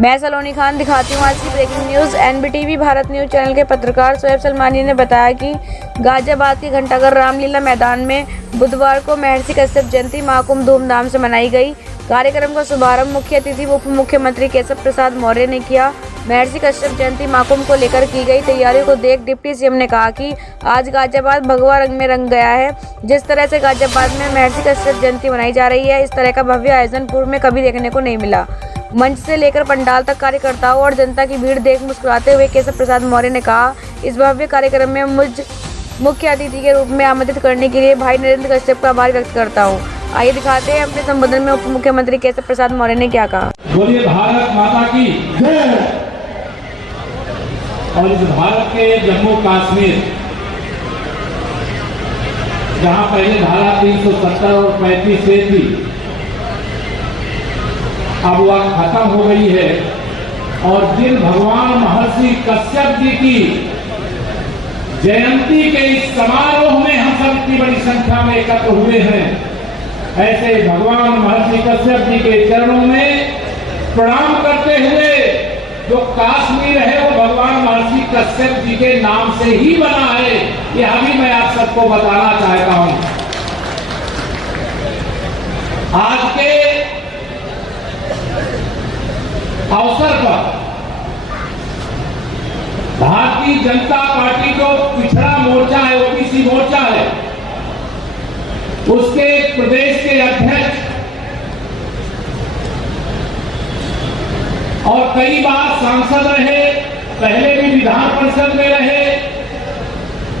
मैं सलोनी खान दिखाती हूँ आज की breaking news. NBTV Bharat news channel के पत्रकार शोएब सलमानी ने बताया कि गाजियाबाद के घंटाघर रामलीला मैदान में बुधवार को महर्षि कश्यप जयंती महाकुंभ धूमधाम से मनाई गई। कार्यक्रम का शुभारंभ मुख्य अतिथि उप मुख्यमंत्री केशव प्रसाद मौर्य ने किया। महर्षि कश्यप जयंती महाकुंभ को लेकर की गई तैयारियों को देख डिप्टी सीएम ने कहा कि आज गाजियाबाद भगवा रंग में रंग गया है। जिस तरह से गाजियाबाद में महर्षि कश्यप जयंती मनाई जा रही है, इस तरह का भव्य आयोजन पूर्व में कभी देखने को नहीं मिला। मंच से लेकर पंडाल तक कार्यकर्ताओं और जनता की भीड़ देख मुस्कुराते हुए केशव प्रसाद मौर्य ने कहा, इस भव्य कार्यक्रम में मुझ मुख्य अतिथि के रूप में आमंत्रित करने के लिए भाई नरेंद्र कश्यप का आभार व्यक्त करता हूं। आइए दिखाते हैं अपने संबोधन में उप मुख्यमंत्री केशव प्रसाद मौर्य ने क्या कहा। बोलिए भारत माता की जय। और इस भारत के जम्मू कश्मीर, जहां पहले धारा 370 और 35 से थी, अब वह खत्म हो गई है। और जिन भगवान महर्षि कश्यप जी की जयंती के इस समारोह में हम सब इतनी बड़ी संख्या में एकत्र हुए हैं, ऐसे भगवान महर्षि कश्यप जी के चरणों में प्रणाम करते हुए जो काश्मीर है वो भगवान महर्षि कश्यप जी के नाम से ही बना है, यह भी मैं आप सबको बताना चाहता हूं। आज के अवसर पर भारतीय जनता पार्टी जो पिछड़ा मोर्चा है, ओबीसी मोर्चा है, उसके प्रदेश के अध्यक्ष और कई बार सांसद रहे, पहले भी विधान परिषद में रहे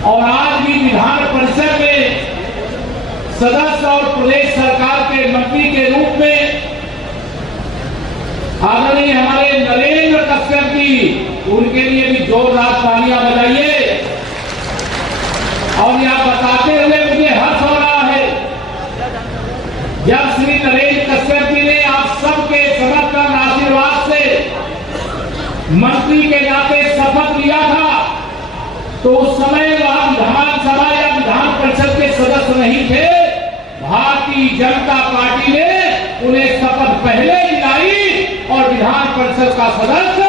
और आज भी विधान परिषद में सदस्य और प्रदेश सरकार के मंत्री के रूप में आदरणीय हमारे नरेंद्र कश्यप जी, उनके लिए भी जोरदार तालियां बजाइए। और यह बताते हुए मुझे हर्ष हो रहा है, जब श्री नरेंद्र कश्यप जी ने आप सबके समर्थन आशीर्वाद से मंत्री के नाते शपथ लिया था, तो उस समय वह विधानसभा या विधान परिषद के सदस्य नहीं थे। भारतीय जनता पार्टी ने उन्हें शपथ पहले दिलाई और विधान परिषद का सदस्य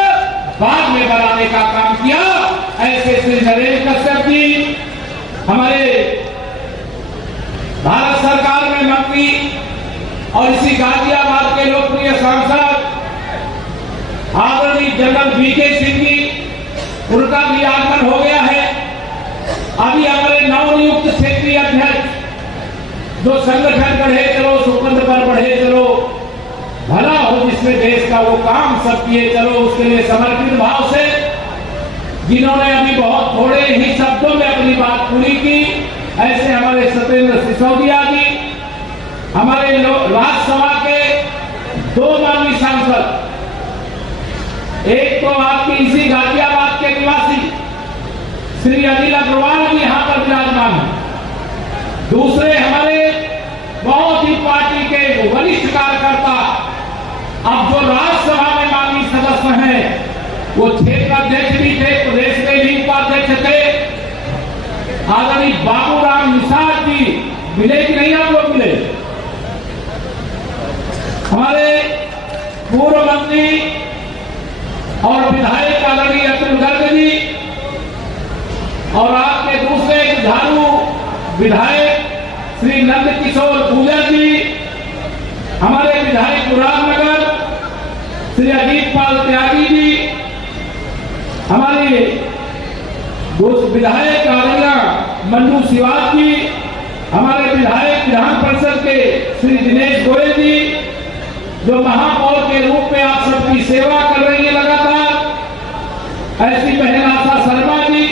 बाद में बनाने का काम किया। ऐसे श्री नरेंद्र कश्यप जी हमारे भारत सरकार में मंत्री और इसी गाजियाबाद के लोकप्रिय सांसद आदरणीय जनरल वीके सिंह जी, उनका भी आगमन हो गया है। अभी हमारे नवनियुक्त क्षेत्रीय अध्यक्ष जो संगठन बढ़े चलो, सुपंथ पर बढ़े चलो, भला हो जिसमें देश का वो काम सब किए चलो, उसके लिए समर्पित भाव से, जिन्होंने अभी बहुत थोड़े ही शब्दों में अपनी बात पूरी की, ऐसे हमारे सत्येंद्र सिसोदिया जी, हमारे राज्यसभा के दो माननीय सांसद, एक तो आपकी इसी गाजियाबाद के निवासी श्री अनिल अग्रवाल भी यहाँ पर विराजमान है, दूसरे हमारे बहुत ही पार्टी के वरिष्ठ कार्यकर्ता, अब जो राज्यसभा में माननीय सदस्य हैं, वो क्षेत्र अध्यक्ष भी थे, प्रदेश के भी उपाध्यक्ष थे, आदरणीय बाबूराम निषाद जी, मिले कि नहीं आप लोग मिले? हमारे पूर्व मंत्री और विधायक आदरणीय अतुल गर्ग जी, और आपके दूसरे झारू विधायक श्री नंद किशोर गुर्जर जी, हमारे विधायक मुरादनगर श्री अजीत पाल त्यागी जी, हमारे विधायक आरैया मंडू शिवाज जी, हमारे विधायक विधान परिषद के श्री दिनेश गोयल जी, जो महापौर के रूप में आप सबकी सेवा कर रही है लगातार, ऐसी बहन आशा शर्मा जी,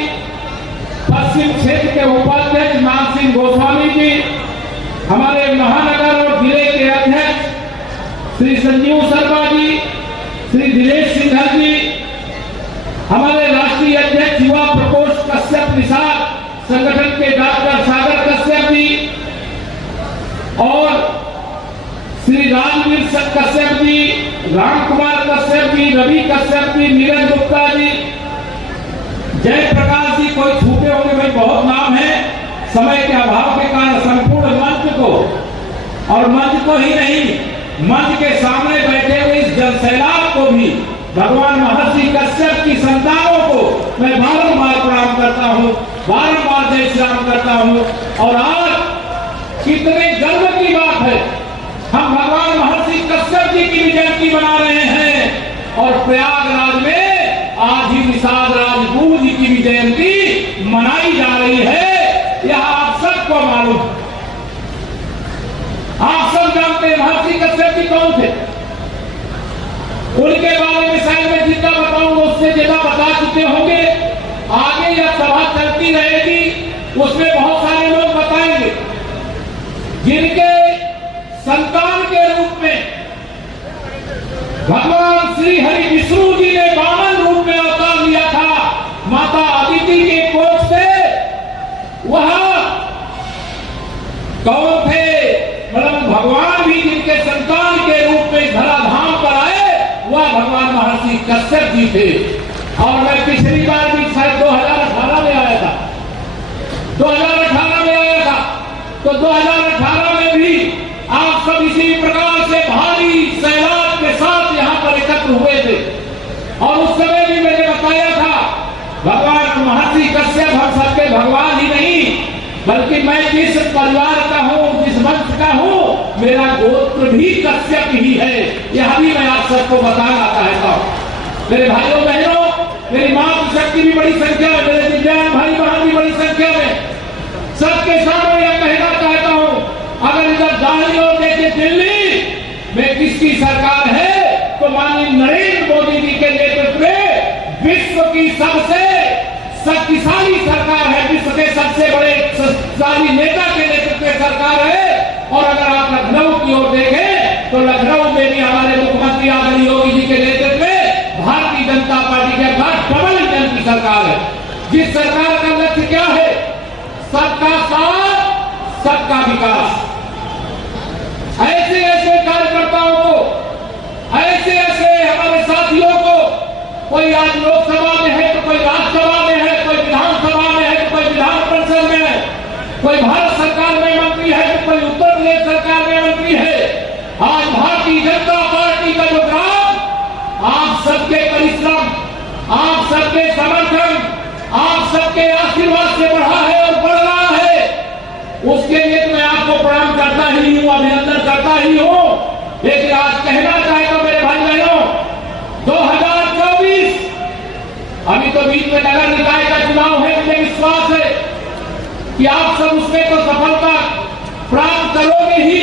पश्चिम क्षेत्र के उपाध्यक्ष मान सिंह गोस्वामी जी, हमारे महानगर और जिले के अध्यक्ष श्री संजीव शर्मा जी, श्री दिनेश सिंह जी, हमारे राष्ट्रीय अध्यक्ष युवा प्रकोष्ठ कश्यप निषाद संगठन के डॉक्टर सागर कश्यप जी, और श्री राजवीर कश्यप जी, राम कुमार कश्यप जी, रवि कश्यप जी, नीरज गुप्ता जी, जयप्रकाश जी, कोई छूटे होंगे भाई, बहुत नाम है, समय के अभाव के कारण संपूर्ण मंच को, और मंच को ही नहीं, मंच के सामने बैठे हुए इस जनसैलाब को भी भगवान महर्षि कश्यप की संतानों को मैं बारंबार प्रणाम करता हूँ, बारंबार जय श्री राम करता हूँ। और आज कितने गर्व की बात है, हम भगवान महर्षि कश्यप जी की जयंती मना रहे हैं और प्रयागराज में आज ही निषाद राजगुरु जी की भी जयंती मनाई जा रही है। यह आप सबको मालूम, आप सब जानते हैं महर्षि कश्यप जी कौन थे। उनके बारे में शायद मैं जितना बताऊंगा उससे ज्यादा बता चुके होंगे। आगे यह सभा चलती रहेगी, उसमें बहुत सारे लोग बताएंगे जिनके संतान के रूप में भगवान श्री हरि विष्णु जी ने वामन रूप में अवतार लिया था माता अदिति के कोख से। वह कौन थे, मतलब भगवान भी जिनके संतान के रूप में धराधाम पर आए वह भगवान महर्षि कश्यप जी थे। और मैं पिछली बार भी शायद 2018 में आया था, 2018 में आया था, तो 2018 में भी आप सब इसी प्रकार से भारी सैलाब के साथ यहाँ पर एकत्र हुए थे। और उस समय भी मैंने बताया था भगवान महर्षि कश्यप हम सबके भगवान ही नहीं, बल्कि मैं जिस परिवार का हूँ, जिस वंश का हूँ, मेरा गोत्र भी कश्यप ही है। यह भी मैं आप सबको बताना चाहता हूँ। मेरे भाइयों बहनों, मेरी मातृशक्ति भी बड़ी संख्या में, मेरे दिव्यांग भाई बहन भी बड़ी संख्या में, सबके सामने यह कहना चाहता हूँ, अगर इधर दाहिनी ओर देखे दिल्ली में किसकी सरकार है तो माननीय नरेंद्र मोदी जी के नेतृत्व में विश्व की सबसे शक्तिशाली सरकार है, विश्व के सबसे बड़े शक्तिशाली नेता के नेतृत्व में सरकार है। और अगर आप लखनऊ की ओर देखें तो लखनऊ में भी हमारे मुख्यमंत्री आदरणीय योगी जी के नेतृत्व में भारतीय जनता पार्टी के बाद डबल इंजन की सरकार है, जिस सरकार का लक्ष्य क्या है, सबका साथ सबका विकास। ऐसे ऐसे कार्यकर्ताओं को, ऐसे ऐसे हमारे साथियों को, कोई आज लोकसभा में है तो कोई राज्यसभा में है, कोई विधानसभा में है तो कोई विधान परिषद में है, कोई भारत सरकार में मंत्री है तो कोई उत्तर प्रदेश सरकार में मंत्री है। आज भारतीय जनता पार्टी का जो ग्राम आप सबके परिश्रम, आप सबके समर्थन, आप सबके आशीर्वाद से बढ़ा है और बढ़ रहा है, उसके लिए मैं आपको प्रणाम करता ही हूँ, अभिनंदन करता ही हूँ। लेकिन आज कहना चाहता हूँ मेरे भाई बहनों, 2024 अभी तो बीच में नगर निकाय का चुनाव है, मुझे विश्वास है कि आप सब उसमें तो सफलता प्राप्त करोगे ही,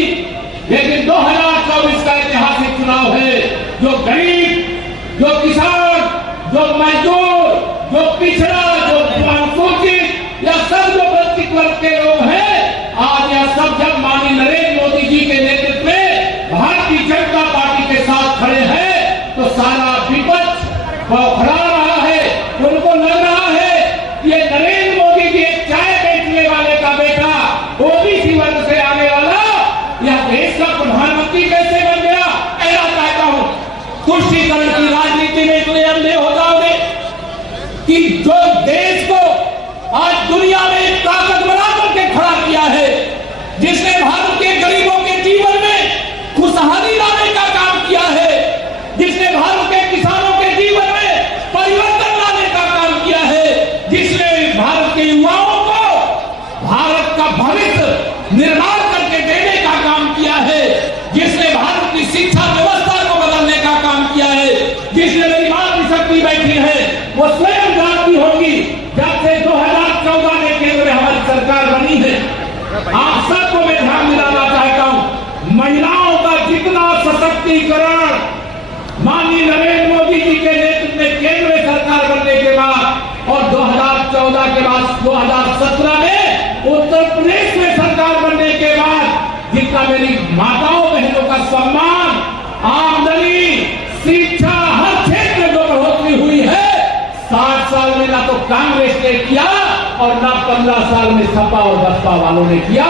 लेकिन 2024 का ऐतिहासिक चुनाव है। जो गरीब, जो किसान, जो मजदूर, जो पिछड़ा, जो अनुसूचित, या सब जो वंचित वर्ग के लोग हैं, आज यह सब जब माननीय नरेंद्र मोदी जी के नेतृत्व में भारतीय जनता पार्टी के साथ खड़े हैं तो सारा विपक्ष बौखला रहा है। उनको लग रहा है कि ये नरेंद्र मोदी जी एक चाय बेचने वाले का बेटा, ओबीसी वर्ग से आने वाला, यह देश का प्रधानमंत्री कैसे बन गया। कहना चाहता हूं, तुष्टीकरण की राजनीति में इतने अंधे हो जाओगे कि जो देश को आज दुनिया में एक ताकत बना करके खड़ा किया है, जिसने भारत के गरीबों के जीवन में खुशहाली लाने का काम किया है, जिसने भारत के किसानों के जीवन में परिवर्तन लाने का काम किया है, जिसने भारत के युवाओं को भारत का भविष्य निर्माण करके देने का काम किया है, जिसने भारत की शिक्षा व्यवस्था को बदलने का काम किया है, जिसने मेरी मातृशक्ति बैठी है वो स्वयं जानती होगी जब से 2014 में केंद्र में हमारी सरकार बनी है। आप सबको मैं ध्यान दिलाना चाहता हूं, महिलाओं का जितना सशक्तिकरण माननीय नरेंद्र मोदी जी के नेतृत्व में केंद्र में सरकार बनने के बाद और 2014 के बाद 2017 में उत्तर प्रदेश में सरकार बनने के बाद जितना मेरी माताओं बहनों का सम्मान, आमदनी, शिक्षा, हर क्षेत्र में जो बढ़ोतरी हुई है, 60 साल में ना तो कांग्रेस ने किया और ना 15 साल में सपा और बसपा वालों ने किया,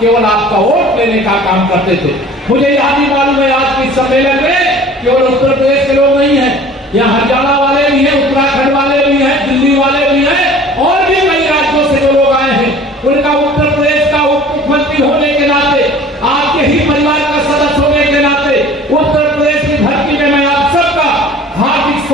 केवल आपका वोट लेने का काम करते थे। मुझे याद ही मालूम है आज के सम्मेलन में केवल उत्तर प्रदेश के लोग नहीं है, यहाँ हरियाणा वाले भी हैं, उत्तराखंड वाले भी हैं, दिल्ली वाले भी हैं और भी कई राज्यों से जो लोग आए हैं। उनका उत्तर प्रदेश का उप मुख्यमंत्री होने के नाते, आपके ही परिवार का सदस्य होने के नाते उत्तर प्रदेश की धरती में मैं आप सबका हार्दिक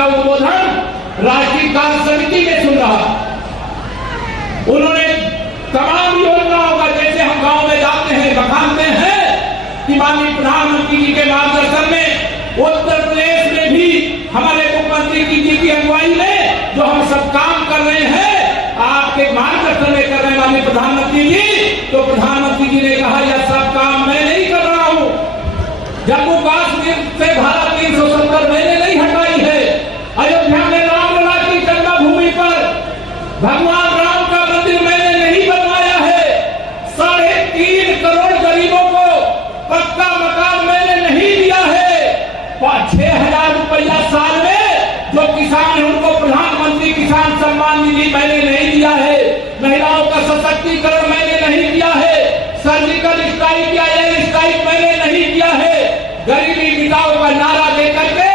का उद्बोधन राष्ट्रीय कार्य समिति में सुन रहा। उन्होंने तमाम योजनाओं का, जैसे हम गांव में जाते हैं बखानते हैं कि माननीय प्रधानमंत्री जी के मार्गदर्शन में उत्तर प्रदेश में भी हमारे मुख्यमंत्री जी की अगुवाई में जो हम सब काम कर रहे हैं, आपके मार्गदर्शन में कर रहे हैं माननीय प्रधानमंत्री जी। तो प्रधानमंत्री जी ने कहा यह सब काम मैं नहीं कर रहा हूं। जम्मू कश्मीर से धारा 370 मैंने नहीं हटाई है। अयोध्या में रामलला की जन्मभूमि पर भगवान राम का मंदिर मैंने नहीं बनवाया है। 3.5 करोड़ गरीबों को पक्का मकान मैंने नहीं दिया है। 6,000 रुपया साल में जो किसान है उनको प्रधानमंत्री किसान सम्मान निधि मैंने नहीं दिया है। महिलाओं का सशक्तिकरण मैंने नहीं किया है। सर्जिकल स्ट्राइक या एयर स्ट्राइक मैंने नहीं किया है। गरीबी मिटाओ का नारा देकर के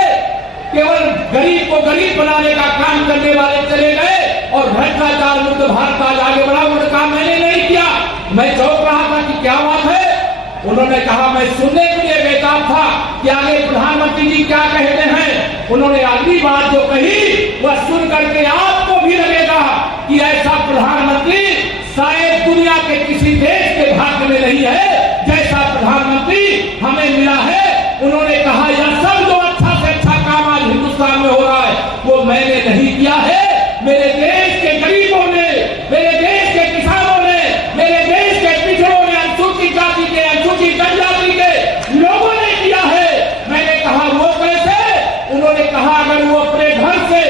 केवल गरीब को गरीब बनाने का काम करने वाले चले गए और भ्रष्टाचार मुक्त भारत आज आगे बढ़ा, वो काम मैंने नहीं किया। मैं चौंक रहा था कि क्या बात है। उन्होंने कहा, मैं सुनने के लिए बेताब था कि आगे प्रधानमंत्री जी क्या कहते हैं। उन्होंने अगली बात जो कही वह सुन करके आपको भी लगेगा कि ऐसा प्रधानमंत्री शायद दुनिया के किसी देश के भाग्य में नहीं है जैसा प्रधानमंत्री हमें मिला है। उन्होंने कहा यह सब जो अच्छा से अच्छा काम आज हिंदुस्तान में हो रहा है वो मैंने नहीं किया है, मेरे देश के गरीबों ने, मेरे देश के किसानों ने, मेरे देश के पिछड़ों ने, अनुसूचित जाति के, अनुसूचित जनजाति के लोगों ने किया है। मैंने कहा वो कैसे? उन्होंने कहा अगर वो अपने घर से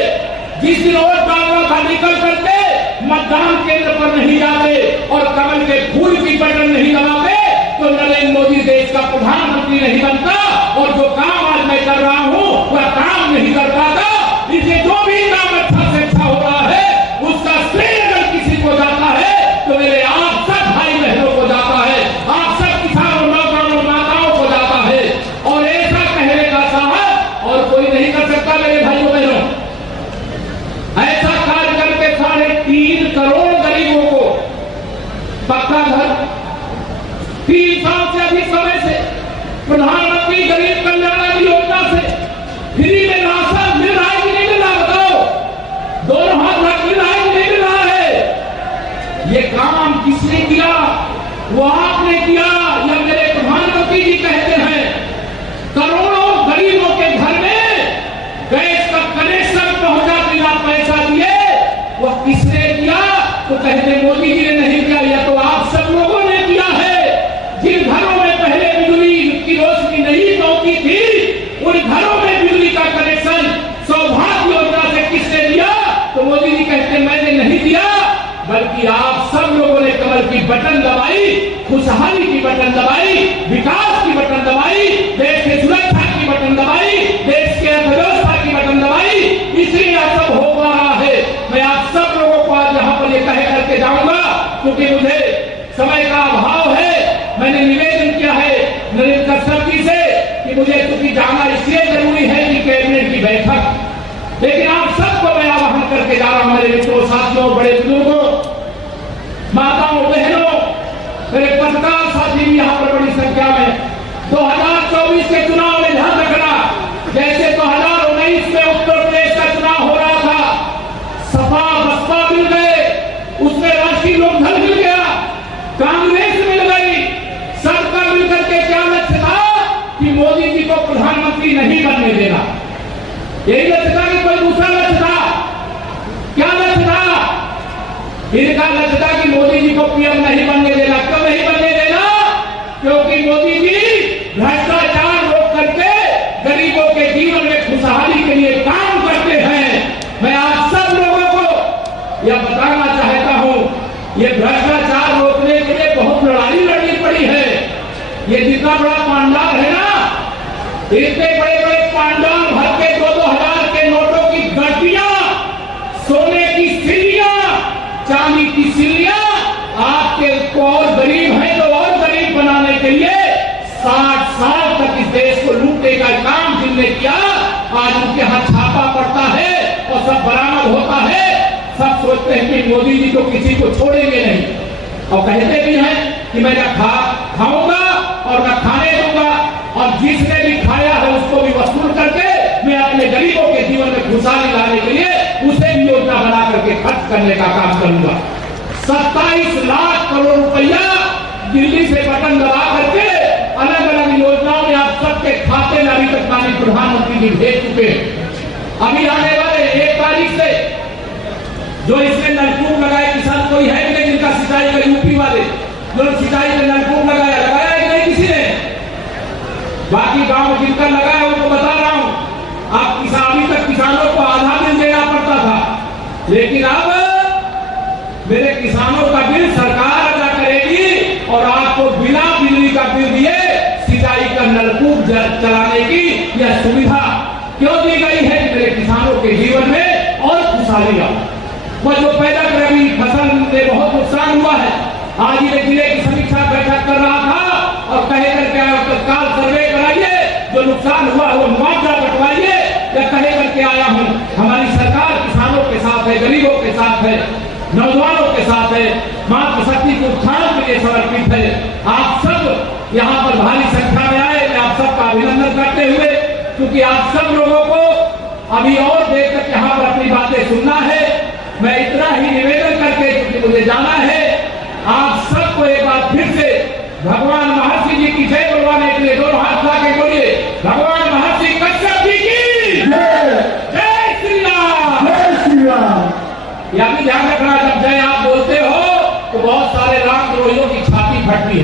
जिस दिन वोट डालना था निकल करके मतदान केंद्र पर नहीं जाते और कमल के फूल की बटन नहीं दबाते तो नरेंद्र मोदी देश का प्रधानमंत्री नहीं बनता और जो काम आज मैं कर रहा हूं वह काम नहीं कर पाता। इसलिए जो भी काम अच्छा से अच्छा हो रहा है उसका श्रेय अगर किसी को जाता है तो मेरे आप सब भाई बहनों को जाता है, आप सब किसानों, नौजवानों, माताओं को जाता है। और ऐसा कहने का साहस और कोई नहीं कर सकता मेरे भाइयों बहनों। ऐसा कार्य करके 3.5 करोड़ गरीबों को पक्का घर 3 साल से अधिक समय से प्रधानमंत्री गरीब कल्याण योजना से फ्री में राशन मिल रहा है कि नहीं मिल रहा? बताओ, दोनों हाथ रख मिल रहा है कि नहीं मिल रहा है? ये काम किसने किया? वो आपने किया या मेरे प्रधानमंत्री जी कहते हैं करोड़ों गरीबों के घर में गैस का कनेक्शन पहुंचा बिना पैसा दिए, वह किसने किया? तो कहते मोदी जी ने नहीं किया, या तो आप सब लोगों ने किया है। जिन घरों में पहले बिजली की रोशनी नहीं पहुंची थी उन घरों में बिजली का कनेक्शन सौभाग्य योजना से किसने दिया? तो मोदी जी कहते मैंने नहीं दिया, बल्कि आप सब लोगों ने कमल की बटन दबाई, खुशहाली की बटन दबाई, विकास की बटन दबाई, देश की सुरक्षा की बटन दबाई, देश के अर्थव्यवस्था की बटन दबाई। इसलिए यह सब हो रहा है। मैं आप सब लोगों को आज यहाँ पर ये कह करके जाऊंगा क्योंकि मुझे समय का अभाव है। मैंने निवेदन किया है नरेंद्र कश्यप जी से कि मुझे चूंकि जाना इसलिए जरूरी है कि कैबिनेट की बैठक, लेकिन आप सबको मैं आह्वान करके जा रहा हूं, मेरे मित्रों, साथियों, बड़े बुजुर्गों, माताओं, बहनों, मेरे पत्रकार साथी भी यहाँ पर बड़ी संख्या में 2024 के चुनाव में ध्यान रखना, जैसे 2019 में उत्तर प्रदेश का चुनाव हो रहा था, सपा बसपा मिल गए, उसमें राष्ट्रीय लोकदल मिल गया, कांग्रेस मिल गई, सबका मिलकर के क्या लक्ष्य था कि मोदी जी को प्रधानमंत्री नहीं बनने देना। यही लक्ष्य था कि कोई दूसरा लक्ष्य था? क्या लक्ष्य था? इनका लक्ष्य था कि मोदी जी को पीएम नहीं बनने देना। क्यों नहीं बनने देना? क्योंकि मोदी जी भ्रष्टाचार रोक करके गरीबों के जीवन में खुशहाली के लिए काम करते हैं। मैं आप सब लोगों को यह बताना चाहता हूं, ये भ्रष्टाचार रोकने के लिए बहुत लड़ाई लड़नी पड़ी है। ये जितना बड़ा पांडाल है ना, इतने बड़े बड़े पांडाल भर के 2-2 हजार के नोटों की गड्डियां, सोने की सिल्लियां, चांदी की सिल्लियां, आपके को और गरीब है तो और गरीब बनाने के लिए 60 साल तक इस देश को लूटने का काम जिनने किया, आज उनके हाथ छापा पड़ता है और सब बरामद होता है। सब सोचते हैं कि मोदी जी तो किसी को छोड़ेंगे नहीं और कहते भी हैं कि मैं न खाऊंगा और न खाने दूंगा, और जिसने भी खाया है उसको भी वसूल करके मैं अपने गरीबों के जीवन में खुशहाली लाने के लिए उसे भी योजना बना करके खर्च करने का काम करूंगा। 27 लाख करोड़ रुपया दिल्ली से बटन दबा करके अलग अलग योजनाओं में आप सबके खाते में अभी तक माननीय प्रधानमंत्री जी भेज चुके हैं। अभी आने वाले 1 तारीख से जो इसमें नलकूप लगाए, किसान कोई है नहीं जिनका सिंचाई का, यूपी वाले जो सिंचाई में नलकूप लगाया कि नहीं किसी ने? बाकी गांव में जिनका लगाया उनको बता रहा हूं, आप अभी तक किसानों को आधा बिल देना पड़ता था, लेकिन अब मेरे किसानों का बिल सरकार अदा करेगी और आपको बिना बिजली का बिल दिए सिंचाई का नलकूप चलाने की यह सुविधा क्यों दी गई है कि मेरे किसानों के जीवन में और खुशहाली आए। वह जो पैदा कर अभी फसल में बहुत नुकसान हुआ है, आज ही जिले की समीक्षा बैठक कर रहा था और कहे करके आया तत्काल सर्वे कराइए, जो नुकसान हुआ वो मुआवजा बंटवाइए, या कहे करके आया हूं हमारी सरकार किसानों के साथ है, गरीबों के साथ है, नौजवानों के साथ है, मातृशक्ति के उत्थान के लिए समर्पित है। आप सब यहाँ पर भारी संख्या में आए, मैं आप सबका अभिनंदन करते हुए, क्योंकि आप सब लोगों को अभी और देर तक यहाँ पर अपनी बातें सुनना है, मैं इतना ही निवेदन करके, क्योंकि मुझे जाना है, आप सबको एक बार फिर से भगवान महर्षि जी की जय बोलवाने के लिए दोनों हाथ ला के बोलिए, भगवान महर्षि कश्यप जी की जय श्री राम। जय श्री राम। यह भी ध्यान रखना, जब जय आप बोलते हो तो बहुत सारे राम द्रोहियों की छाती फटती है।